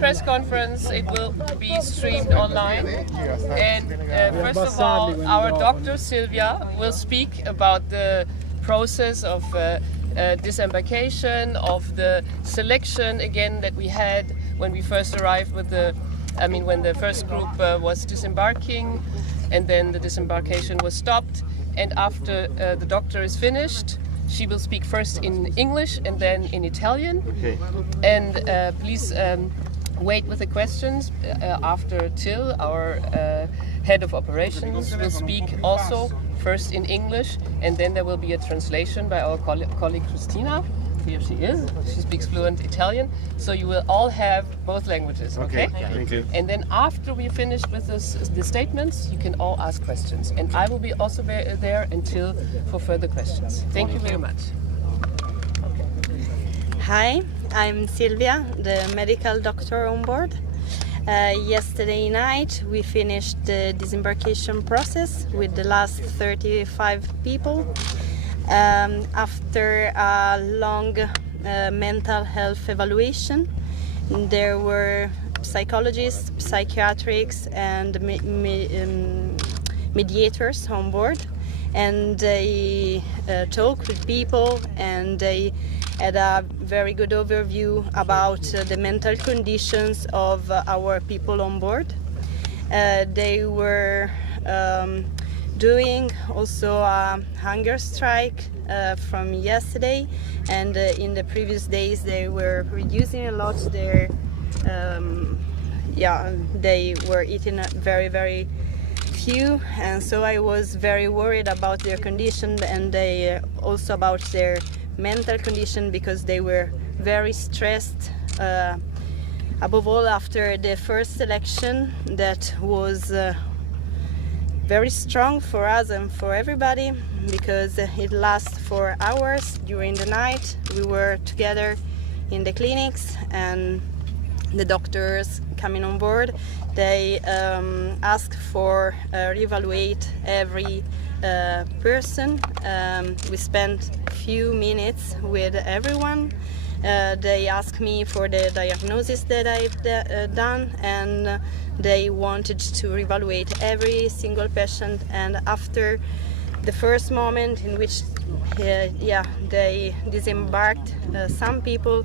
Press conference, it will be streamed online, and first of all our doctor Silvia will speak about the process of disembarkation, of the selection again that we had when we first arrived with when the first group was disembarking, and then the disembarkation was stopped, and after the doctor is finished, she will speak first in English and then in Italian. Okay. And please wait with the questions after Till, our head of operations, will speak also first in English, and then there will be a translation by our colleague Christina. Here she is. She speaks fluent Italian, so you will all have both languages. Okay? Thank you. And then after we finish with the statements, you can all ask questions, and I will be also there until for further questions. Thank you very much. Hi, I'm Silvia, the medical doctor on board. Yesterday night we finished the disembarkation process with the last 35 people. After a long mental health evaluation, there were psychologists, psychiatrists and mediators on board, and they talked with people, and they had a very good overview about the mental conditions of our people on board. They were doing also a hunger strike from yesterday, and in the previous days they were reducing a lot their they were eating very, very few, and so I was very worried about their condition, and they also about their mental condition, because they were very stressed, above all after the first selection that was very strong for us and for everybody, because it lasted for hours during the night. We were together in the clinics, and the doctors coming on board, they asked for reevaluate every person. We spent few minutes with everyone. They asked me for the diagnosis that I've done, and they wanted to reevaluate every single patient. And after the first moment in which they disembarked some people,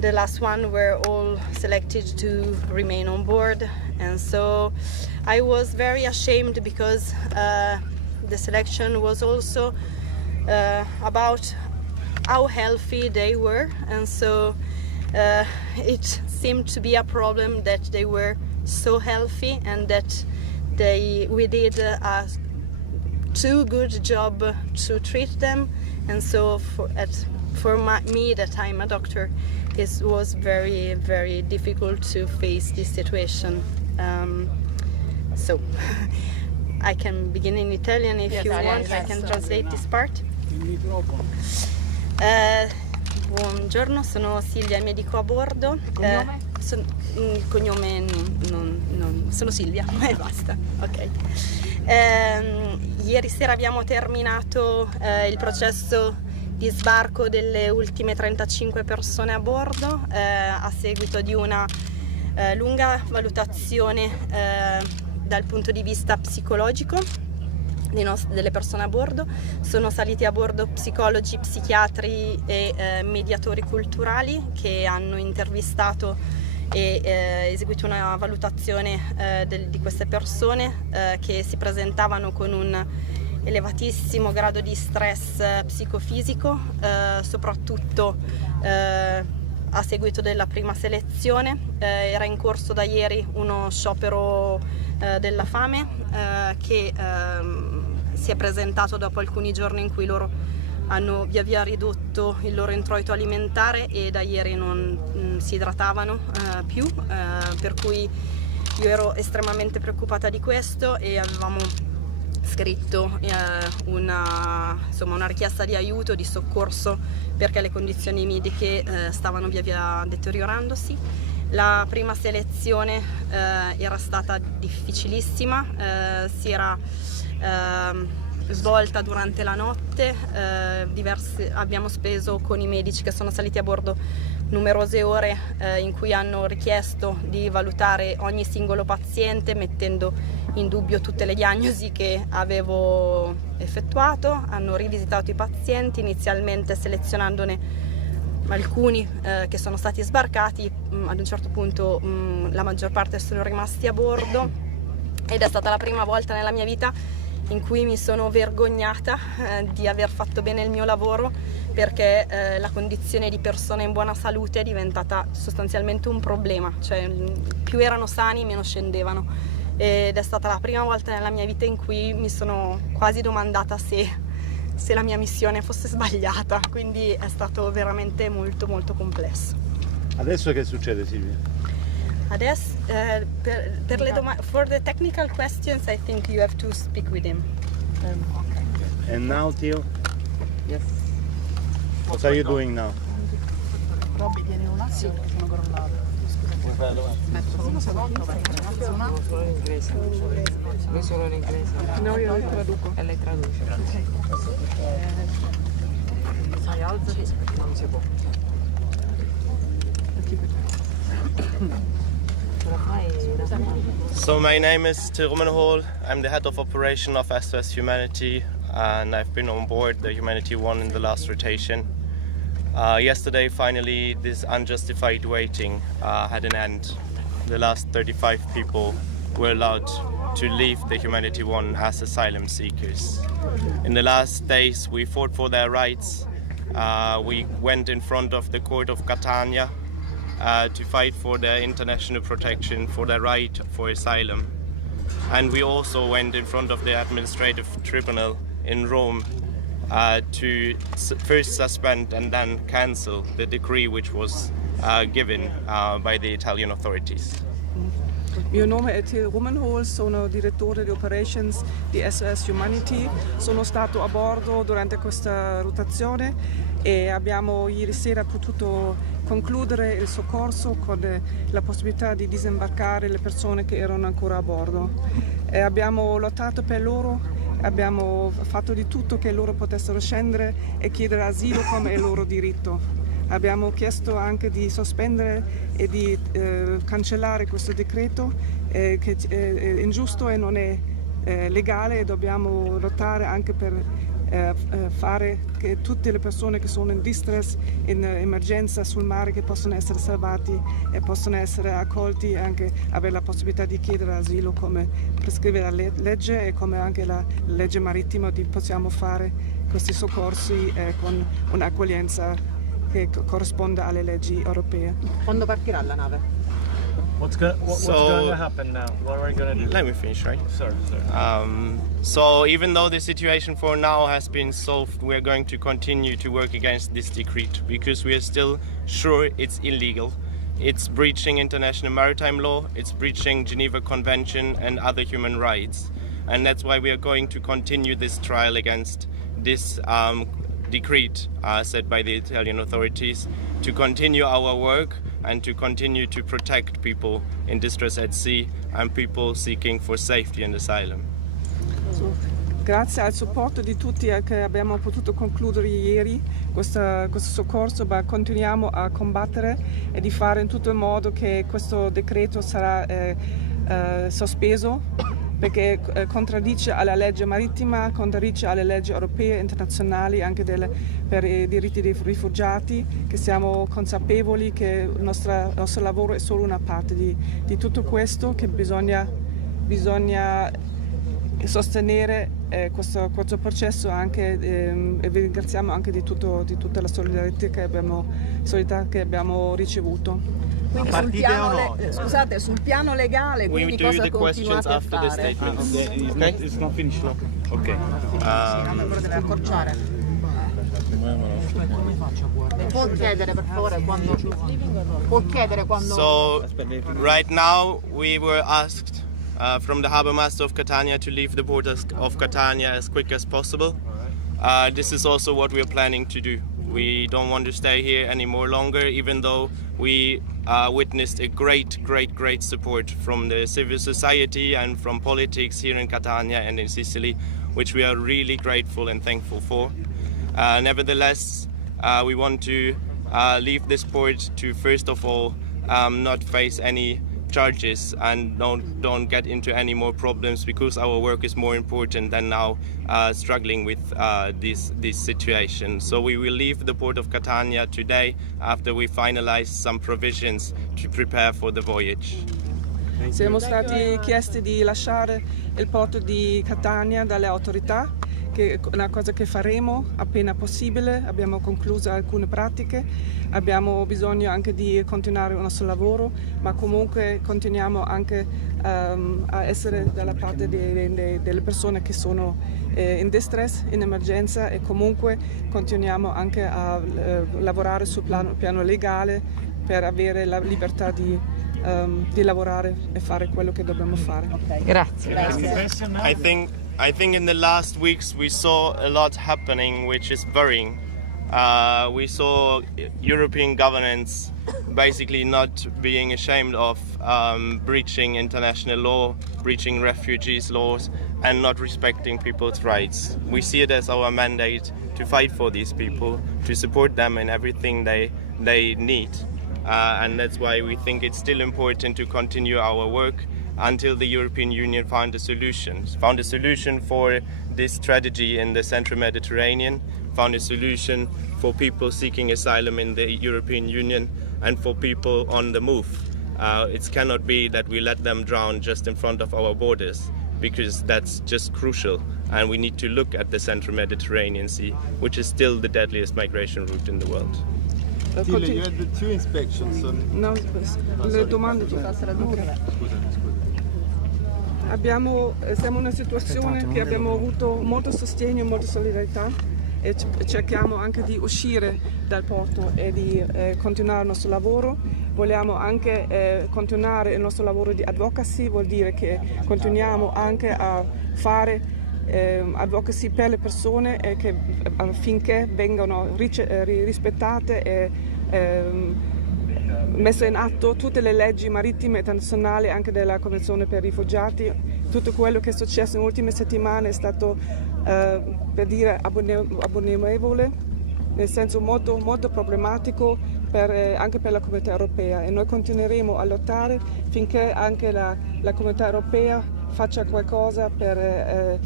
the last one were all selected to remain on board. And so I was very ashamed, because the selection was also about how healthy they were, and so it seemed to be a problem that they were so healthy, and that we did a too good job to treat them. And so for me, that I'm a doctor, it was very, very difficult to face this situation. So I can begin in Italian if you want. I can translate this part. Buongiorno, sono Silvia, medico a bordo. Il cognome sono Silvia e basta. Ok. Ieri sera abbiamo terminato il processo di sbarco delle ultime 35 persone a bordo, a seguito di una lunga valutazione dal punto di vista psicologico delle persone a bordo. Sono saliti a bordo psicologi, psichiatri e mediatori culturali, che hanno intervistato e eseguito una valutazione di queste persone che si presentavano con un elevatissimo grado di stress psicofisico, soprattutto a seguito della prima selezione. Era in corso da ieri uno sciopero della fame che si è presentato dopo alcuni giorni in cui loro hanno via via ridotto il loro introito alimentare, e da ieri non si idratavano più, per cui io ero estremamente preoccupata di questo, e avevamo scritto una richiesta di aiuto, di soccorso, perché le condizioni mediche stavano via via deteriorandosi. La prima selezione era stata difficilissima, si era svolta durante la notte, abbiamo speso con i medici che sono saliti a bordo numerose ore in cui hanno richiesto di valutare ogni singolo paziente, mettendo in dubbio tutte le diagnosi che avevo effettuato. Hanno rivisitato i pazienti, inizialmente selezionandone alcuni che sono stati sbarcati. Ad un certo punto la maggior parte sono rimasti a bordo, ed è stata la prima volta nella mia vita in cui mi sono vergognata di aver fatto bene il mio lavoro, perché la condizione di persone in buona salute è diventata sostanzialmente un problema, cioè più erano sani meno scendevano, ed è stata la prima volta nella mia vita in cui mi sono quasi domandata se la mia missione fosse sbagliata, quindi è stato veramente molto molto complesso. Adesso che succede, Silvia? Adesso per le for the technical questions I think you have to speak with him. And now, Tio? Yes. What are you doing now? Robby, tieni un attimo, sono crollato. Solo in inglese. Lui solo in inglese. No, io lo traduco. E lei traduce. Sai, alzati, non si può. So my name is Till Rumenhol. I'm the head of operation of SOS Humanity, and I've been on board the Humanity 1 in the last rotation. Yesterday, finally, this unjustified waiting had an end. The last 35 people were allowed to leave the Humanity 1 as asylum seekers. In the last days, we fought for their rights. We went in front of the court of Catania to fight for their international protection, for their right for asylum. And we also went in front of the administrative tribunal in Rome to first suspend and then cancel the decree which was given by the Italian authorities. Il mio nome è Till Rumenhol, sono direttore di operations di SOS Humanity. Sono stato a bordo durante questa rotazione e abbiamo ieri sera potuto concludere il soccorso con la possibilità di disembarcare le persone che erano ancora a bordo. Abbiamo lottato per loro, abbiamo fatto di tutto che loro potessero scendere e chiedere asilo come è loro diritto. Abbiamo chiesto anche di sospendere e di cancellare questo decreto che è ingiusto e non è legale, e dobbiamo lottare anche per fare che tutte le persone che sono in distress, in emergenza sul mare, che possono essere salvati e possono essere accolti, e anche avere la possibilità di chiedere asilo come prescrive la legge e come anche la legge marittima, di possiamo fare questi soccorsi con un'accoglienza che corrisponde alle leggi europee. Quando partirà la nave? What's going to happen now? What are you going to do? Let me finish, right? Sir. So even though the situation for now has been solved, we are going to continue to work against this decree, because we are still sure it's illegal. It's breaching international maritime law, it's breaching Geneva Convention and other human rights. And that's why we are going to continue this trial against this decree set by the Italian authorities, to continue our work and to continue to protect people in distress at sea and people seeking for safety and asylum. Grazie al supporto di tutti che abbiamo potuto concludere ieri questo soccorso, ma continuiamo a combattere e di fare in tutto il modo che questo decreto sarà sospeso, perché contraddice alla legge marittima, contraddice alle leggi europee e internazionali, anche per i diritti dei rifugiati, che siamo consapevoli che il nostro lavoro è solo una parte di tutto questo, che bisogna sostenere questo processo anche, e vi ringraziamo anche di tutta la solidarietà che abbiamo ricevuto. Quindi sul piano legale, quindi cosa continuate a fare? It's not finished. Okay. Um, Deve accorciare. Può chiedere per favore quando? Può chiedere quando? So right now we were asked from the harbour master of Catania to leave the port of Catania as quick as possible. This is also what we are planning to do. We don't want to stay here any more longer, even though we witnessed a great support from the civil society and from politics here in Catania and in Sicily, which we are really grateful and thankful for. Nevertheless, we want to leave this port to first of all not face any charges and don't get into any more problems, because our work is more important than now struggling with this situation. So we will leave the port of Catania today after we finalize some provisions to prepare for the voyage. Siamo stati chiesti di lasciare il porto di Catania dalle autorità, che è una cosa che faremo appena possibile. Abbiamo concluso alcune pratiche, abbiamo bisogno anche di continuare il nostro lavoro, ma comunque continuiamo anche a essere dalla parte delle persone che sono in distress, in emergenza, e comunque continuiamo anche a lavorare sul piano legale per avere la libertà di lavorare e fare quello che dobbiamo fare. Grazie. I think in the last weeks we saw a lot happening, which is worrying. We saw European governments basically not being ashamed of breaching international law, breaching refugees laws, and not respecting people's rights. We see it as our mandate to fight for these people, to support them in everything they need. And that's why we think it's still important to continue our work until the European Union found a solution for this tragedy in the Central Mediterranean, found a solution for people seeking asylum in the European Union and for people on the move. It cannot be that we let them drown just in front of our borders, because that's just crucial, and we need to look at the Central Mediterranean Sea, which is still the deadliest migration route in the world. Tile, you had the 2 inspections. No, le domande ti siamo in una situazione che abbiamo avuto molto sostegno, molta solidarietà, e cerchiamo anche di uscire dal porto e di continuare il nostro lavoro. Vogliamo anche continuare il nostro lavoro di advocacy, vuol dire che continuiamo anche a fare advocacy per le persone affinché vengano rispettate e messe in atto tutte le leggi marittime internazionali, anche della Convenzione per i rifugiati. Tutto quello che è successo nelle ultime settimane è stato, per dire, abominevole, nel senso molto, molto problematico anche per la comunità europea, e noi continueremo a lottare finché anche la comunità europea faccia qualcosa per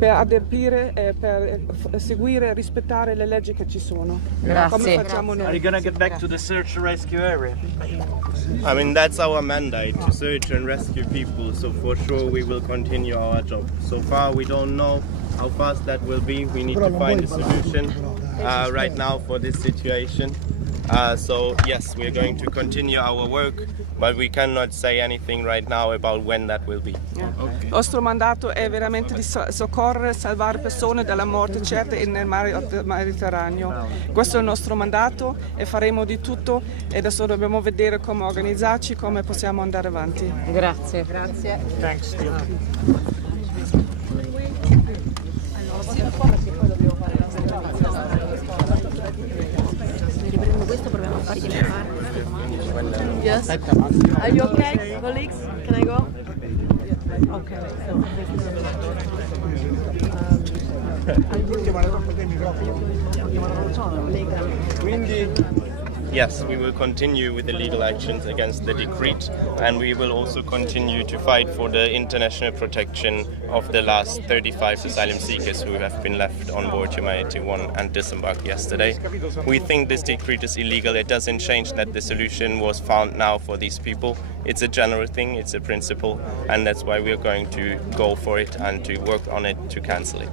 adempiere e per seguire e rispettare le leggi che ci sono. Come facciamo noi. Are you going to get back to the search and rescue area? I mean, that's our mandate, to search and rescue people, so for sure we will continue our job. So far we don't know how fast that will be. We need to find a solution right now for this situation. So yes, we're going to continue our work, but we cannot say anything right now about when that will be. Il nostro mandato è veramente di soccorrere e salvare persone dalla morte certa nel mare Mediterraneo. Questo è il nostro mandato e faremo di tutto, e adesso dobbiamo vedere come organizzarci, come possiamo andare avanti. Grazie. Thanks. Yes. Are you okay, colleagues? Can I go? Okay. Yes, we will continue with the legal actions against the decree, and we will also continue to fight for the international protection of the last 35 asylum seekers who have been left on board Humanity 1 and disembarked yesterday. We think this decree is illegal. It doesn't change that the solution was found now for these people. It's a general thing, it's a principle, and that's why we're going to go for it and to work on it to cancel it.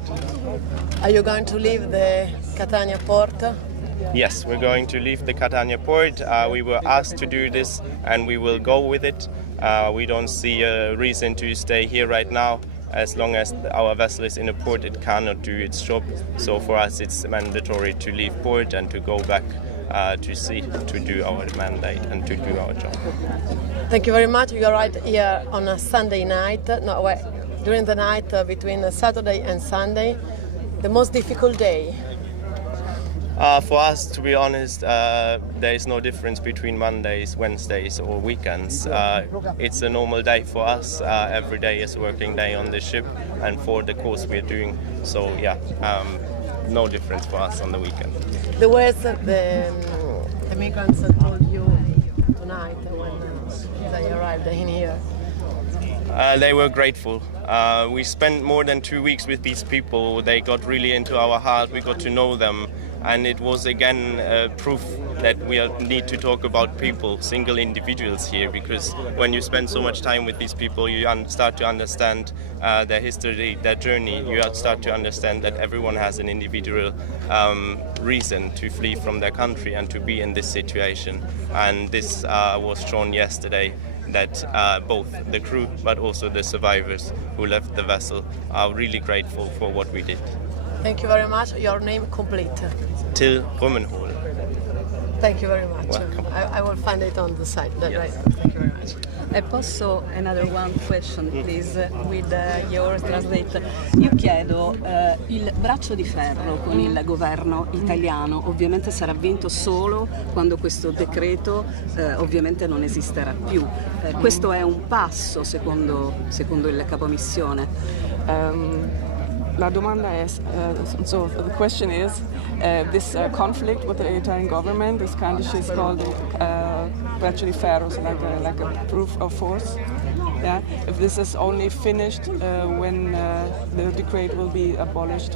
Are you going to leave the Catania port? Yes, we're going to leave the Catania port. We were asked to do this and we will go with it. We don't see a reason to stay here right now. As long as our vessel is in a port, it cannot do its job. So for us it's mandatory to leave port and to go back to sea to do our mandate and to do our job. Thank you very much. You arrived here on a Sunday night. During the night between Saturday and Sunday. The most difficult day. For us, to be honest, there is no difference between Mondays, Wednesdays or weekends. It's a normal day for us. Every day is a working day on the ship and for the course we're doing. So yeah, no difference for us on the weekend. The words that the migrants told you tonight when they arrived in here? They were grateful. We spent more than 2 weeks with these people. They got really into our heart. We got to know them. And it was again proof that we need to talk about people, single individuals here, because when you spend so much time with these people, you start to understand their history, their journey. You start to understand that everyone has an individual reason to flee from their country and to be in this situation. And this was shown yesterday, that both the crew but also the survivors who left the vessel are really grateful for what we did. Thank you very much. Your name complete. Till Rumenhol. Thank you very much. Welcome. I will find it on the site. Yes. Right. Thank you very much. Posso another one question, please, with your translate. Io chiedo, il braccio di ferro con il governo italiano ovviamente sarà vinto solo quando questo decreto ovviamente non esisterà più. Questo è un passo secondo il capomissione. La domanda è, so the question is, this conflict with the Italian government, this condition is called braccio di ferro, so like a proof of force. Yeah, if this is only finished when the decree will be abolished.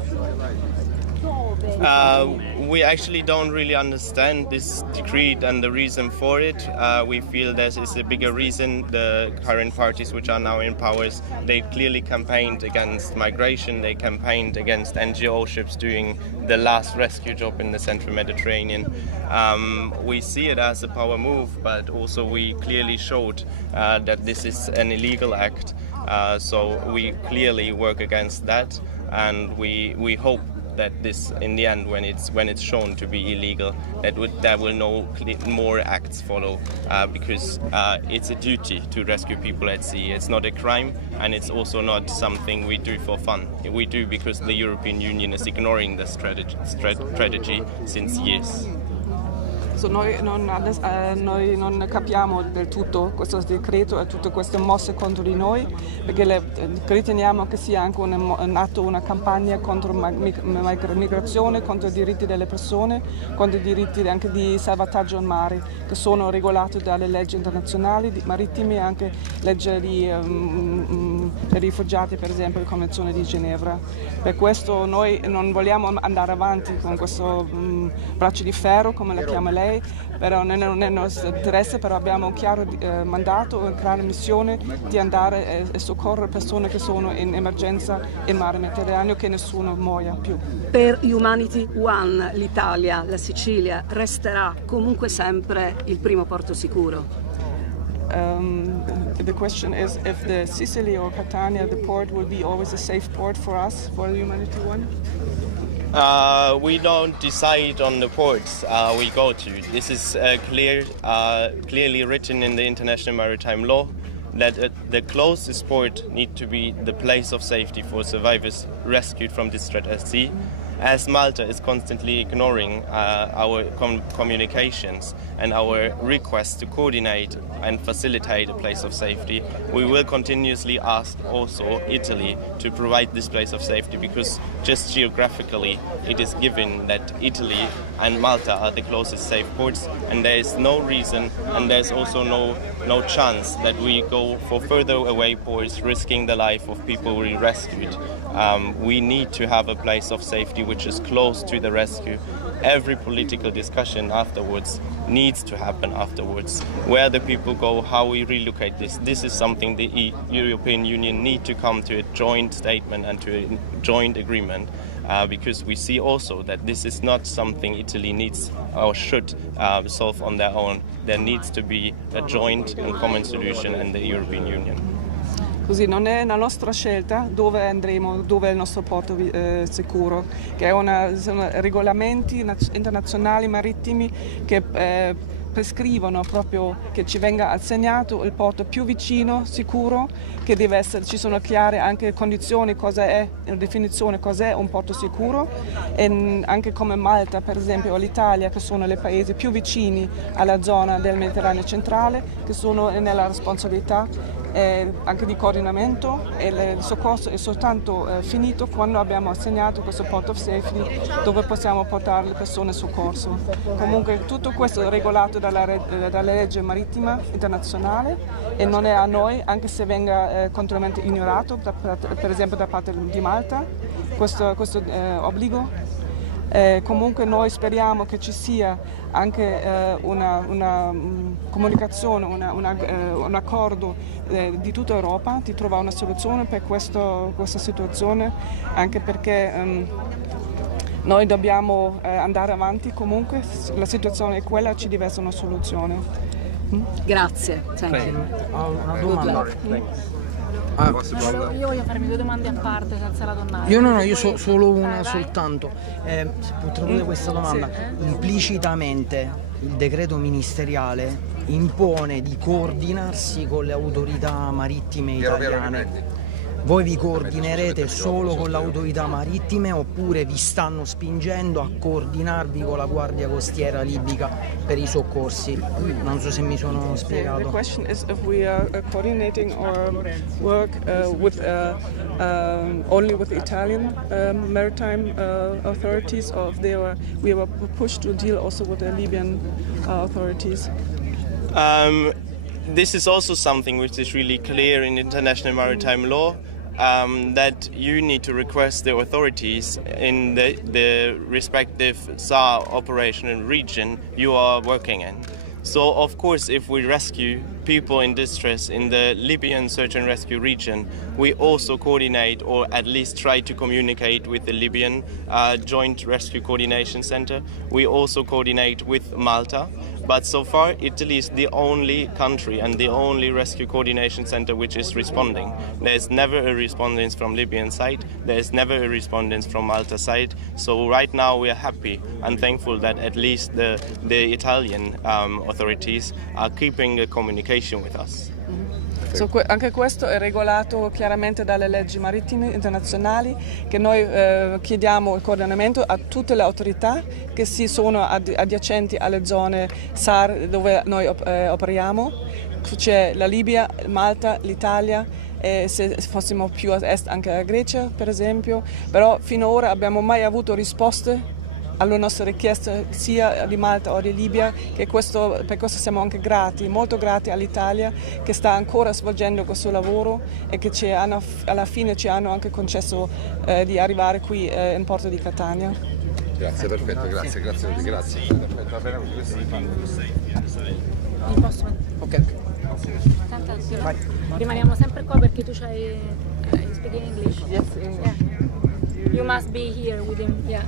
We actually don't really understand this decree and the reason for it. We feel there is a bigger reason. The current parties which are now in powers, they clearly campaigned against migration, they campaigned against NGO ships doing the last rescue job in the central Mediterranean. We see it as a power move, but also we clearly showed that this is an illegal act. So we clearly work against that, and we hope that this, in the end, when it's shown to be illegal, there will no more acts follow, because it's a duty to rescue people at sea. It's not a crime, and it's also not something we do for fun. We do because the European Union is ignoring this strategy since years. So noi non capiamo del tutto questo decreto e tutte queste mosse contro di noi, perché riteniamo che sia anche un atto, una campagna contro migrazione, contro i diritti delle persone, contro i diritti anche di salvataggio in mare, che sono regolati dalle leggi internazionali marittime e anche legge dei rifugiati, per esempio la Convenzione di Ginevra. Per questo noi non vogliamo andare avanti con questo braccio di ferro, come la chiama lei, però non è nel nostro interesse, però abbiamo un chiaro mandato, una chiara missione di andare e soccorrere persone che sono in emergenza in mare Mediterraneo, che nessuno muoia più. Per Humanity One l'Italia, la Sicilia resterà comunque sempre il primo porto sicuro. The question is if the Sicily or Catania, the port, will be always a safe port for us, for Humanity One? We don't decide on the ports we go to. This is clearly written in the international maritime law that the closest port needs to be the place of safety for survivors rescued from distress at sea. As Malta is constantly ignoring our communications and our requests to coordinate and facilitate a place of safety, we will continuously ask also Italy to provide this place of safety, because just geographically it is given that Italy and Malta are the closest safe ports, and there is no reason and there's also no chance that we go for further away ports risking the life of people we rescued. We need to have a place of safety which is close to the rescue. Every political discussion afterwards needs to happen afterwards. Where the people go, how we relocate this. This is something the European Union need to come to a joint statement and to a joint agreement, because we see also that this is not something Italy needs or should solve on their own. There needs to be a joint and common solution in the European Union. Così non è la nostra scelta dove andremo, dove è il nostro porto sicuro, che sono regolamenti internazionali marittimi che prescrivono proprio che ci venga assegnato il porto più vicino, sicuro, che deve essere, ci sono chiare anche condizioni, cosa è, la definizione cos'è un porto sicuro, e anche come Malta per esempio o l'Italia, che sono i paesi più vicini alla zona del Mediterraneo centrale, che sono nella responsabilità anche di coordinamento, e il soccorso è soltanto finito quando abbiamo assegnato questo point of safety dove possiamo portare le persone in soccorso. Comunque tutto questo è regolato dalla legge marittima internazionale e non è a noi, anche se venga continuamente ignorato, per esempio da parte di Malta, questo obbligo. Comunque noi speriamo che ci sia anche una comunicazione, un accordo di tutta Europa di trovare una soluzione per questa situazione, anche perché noi dobbiamo andare avanti comunque, la situazione è quella, ci deve essere una soluzione. Grazie. Una domanda. Io voglio farmi 2 domande a parte senza la donna. Io solo una soltanto. Se potrei fare questa domanda. Implicitamente il decreto ministeriale impone di coordinarsi con le autorità marittime italiane. Voi vi coordinerete solo con le autorità marittime oppure vi stanno spingendo a coordinarvi con la Guardia Costiera libica per i soccorsi? Non so se mi sono spiegato. The question is if we are coordinating our work only with the Italian maritime authorities, or if we were pushed to deal also with the Libyan authorities. This is also something which is really clear in international maritime law. That you need to request the authorities in the respective SAR operational region you are working in. So of course if we rescue people in distress in the Libyan search and rescue region, we also coordinate or at least try to communicate with the Libyan Joint Rescue Coordination Center. We also coordinate with Malta. But so far, Italy is the only country and the only rescue coordination center which is responding. There's never a response from Libyan side. There's never a response from Malta side. So right now we are happy and thankful that at least the Italian authorities are keeping a communication with us. Anche questo è regolato chiaramente dalle leggi marittime internazionali, che noi chiediamo il coordinamento a tutte le autorità che si sono adiacenti alle zone SAR dove noi operiamo. C'è la Libia, Malta, l'Italia e se fossimo più a est anche la Grecia per esempio, però finora abbiamo mai avuto risposte alle nostre richieste sia di Malta o di Libia, che per questo siamo anche grati, molto grati all'Italia che sta ancora svolgendo questo lavoro e che alla fine ci hanno anche concesso di arrivare qui in porto di Catania. Grazie, perfetto, grazie. Ok. Rimaniamo sempre qua perché tu c'hai speak in English. Yes, yeah. You must be here with him. Yeah.